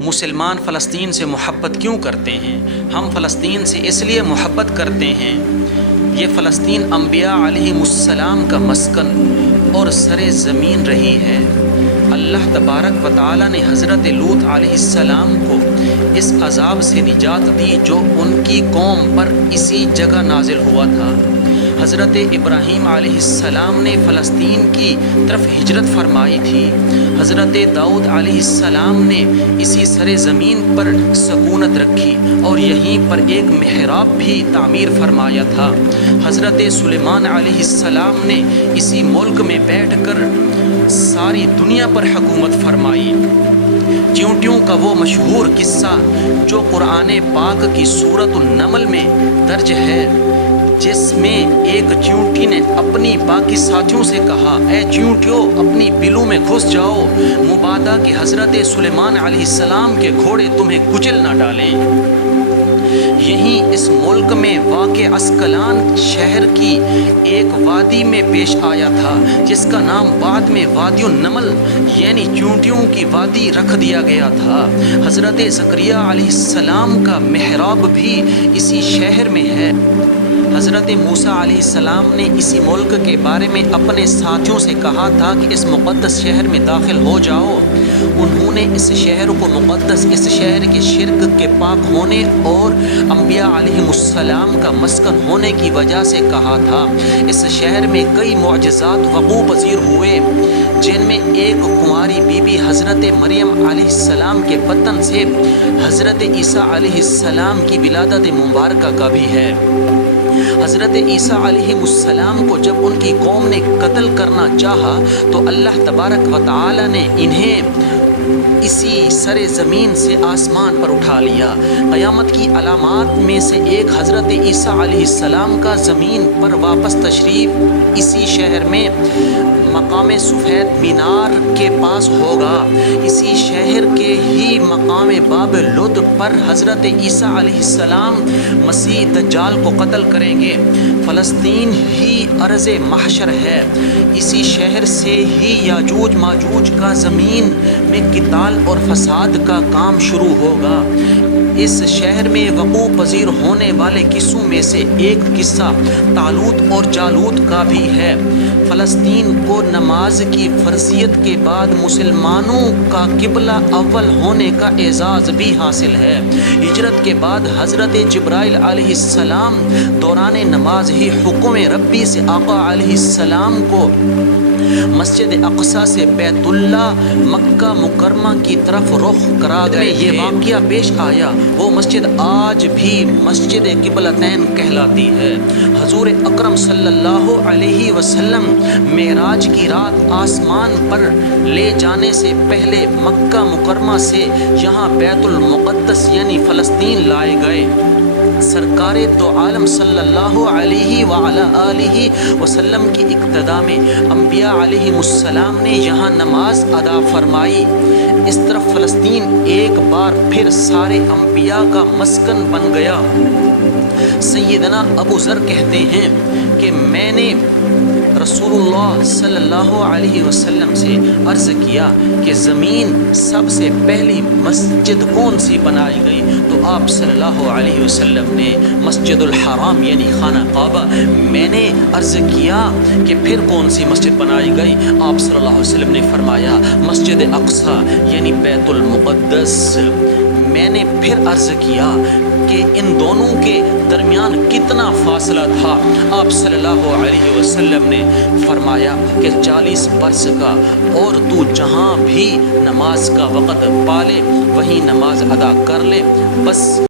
مسلمان فلسطین سے محبت کیوں کرتے ہیں؟ ہم فلسطین سے اس لیے محبت کرتے ہیں، یہ فلسطین انبیاء علیہ السلام کا مسکن اور سر زمین رہی ہے۔ اللہ تبارک و تعالیٰ نے حضرت لوط علیہ السلام کو اس عذاب سے نجات دی جو ان کی قوم پر اسی جگہ نازل ہوا تھا۔ حضرت ابراہیم علیہ السلام نے فلسطین کی طرف ہجرت فرمائی تھی۔ حضرت داؤد علیہ السلام نے اسی سر زمین پر سکونت رکھی اور یہیں پر ایک محراب بھی تعمیر فرمایا تھا۔ حضرت سلیمان علیہ السلام نے اسی ملک میں بیٹھ کر ساری دنیا پر حکومت فرمائی۔ چیونٹیوں کا وہ مشہور قصہ جو قرآن پاک کی سورۃ النمل میں درج ہے، جس میں ایک چیونٹی نے اپنی باقی ساتھیوں سے کہا، اے چیونٹیوں اپنی بلوں میں گھس جاؤ، مبادا کہ حضرت سلیمان علیہ السلام کے گھوڑے تمہیں کچل نہ ڈالیں۔ یہیں اس ملک میں واقع عسقلان شہر کی ایک وادی میں پیش آیا تھا، جس کا نام بعد میں وادی النمل یعنی چیونٹیوں کی وادی رکھ دیا گیا تھا۔ حضرت زکریا علیہ السلام کا محراب بھی اسی شہر میں ہے۔ حضرت موسیٰ علیہ السلام نے اسی ملک کے بارے میں اپنے ساتھیوں سے کہا تھا کہ اس مقدس شہر میں داخل ہو جاؤ۔ انہوں نے اس شہر کو مقدس، اس شہر کے شرک کے پاک ہونے اور انبیاء علیہ السلام کا مسکن ہونے کی وجہ سے کہا تھا۔ اس شہر میں کئی معجزات وقوع پذیر ہوئے، جن میں ایک کنواری بی بی حضرت مریم علیہ السلام کے بطن سے حضرت عیسیٰ علیہ السلام کی ولادت مبارکہ کا بھی ہے۔ حضرت عیسیٰ علیہ السلام کو جب ان کی قوم نے قتل کرنا چاہا تو اللہ تبارک و تعالی نے انہیں اسی سر زمین سے آسمان پر اٹھا لیا۔ قیامت کی علامات میں سے ایک حضرت عیسیٰ علیہ السلام کا زمین پر واپس تشریف اسی شہر میں مقام سفید مینار کے پاس ہوگا۔ اسی شہر کے ہی مقام باب لد پر حضرت عیسیٰ علیہ السلام مسیح دجال کو قتل کریں گے۔ فلسطین ہی ارض محشر ہے۔ اسی شہر سے ہی یاجوج ماجوج کا زمین میں قتال اور فساد کا کام شروع ہوگا۔ اس شہر میں وقوع پذیر ہونے والے قصوں میں سے ایک قصہ طالوت اور جالوت کا بھی ہے۔ فلسطین کو نماز کی فرضیت کے بعد مسلمانوں کا قبلہ اول ہونے کا اعزاز بھی حاصل ہے۔ ہجرت کے بعد حضرت جبرائیل علیہ السلام دوران نماز ہی حکم ربی سے آقا علیہ السلام کو مسجد اقصیٰ سے بیت اللہ مکہ مکرمہ کی طرف رخ کرا گئے۔ یہ واقعہ پیش آیا، وہ مسجد آج بھی مسجد قبلتین کہلاتی ہے۔ حضور اکرم صلی اللہ علیہ وسلم معراج کی رات آسمان پر لے جانے سے پہلے مکہ مکرمہ سے یہاں بیت المقدس یعنی فلسطین لائے گئے۔ سرکار دو عالم صلی اللہ علیہ وعلی آلہ وسلم کی اقتداء میں انبیاء علیہ السلام نے یہاں نماز ادا فرمائی۔ اس طرف فلسطین ایک بار پھر سارے انبیاء کا مسکن بن گیا۔ سیدنا ابو ذر کہتے ہیں کہ میں نے رسول اللہ صلی اللہ علیہ وسلم سے عرض کیا کہ زمین سب سے پہلی مسجد کون سی بنائی گئی؟ تو آپ صلی اللہ علیہ وسلم نے مسجد الحرام یعنی خانہ کعبہ۔ میں نے عرض کیا کہ پھر کون سی مسجد بنائی گئی؟ آپ صلی اللہ علیہ وسلم نے فرمایا مسجد اقصیٰ یعنی بیت المقدس۔ میں نے پھر عرض کیا کہ ان دونوں کے درمیان کتنا فاصلہ تھا؟ آپ صلی اللہ علیہ وسلم نے فرمایا کہ 40 برس کا، اور تو جہاں بھی نماز کا وقت پالے وہیں نماز ادا کر لے، بس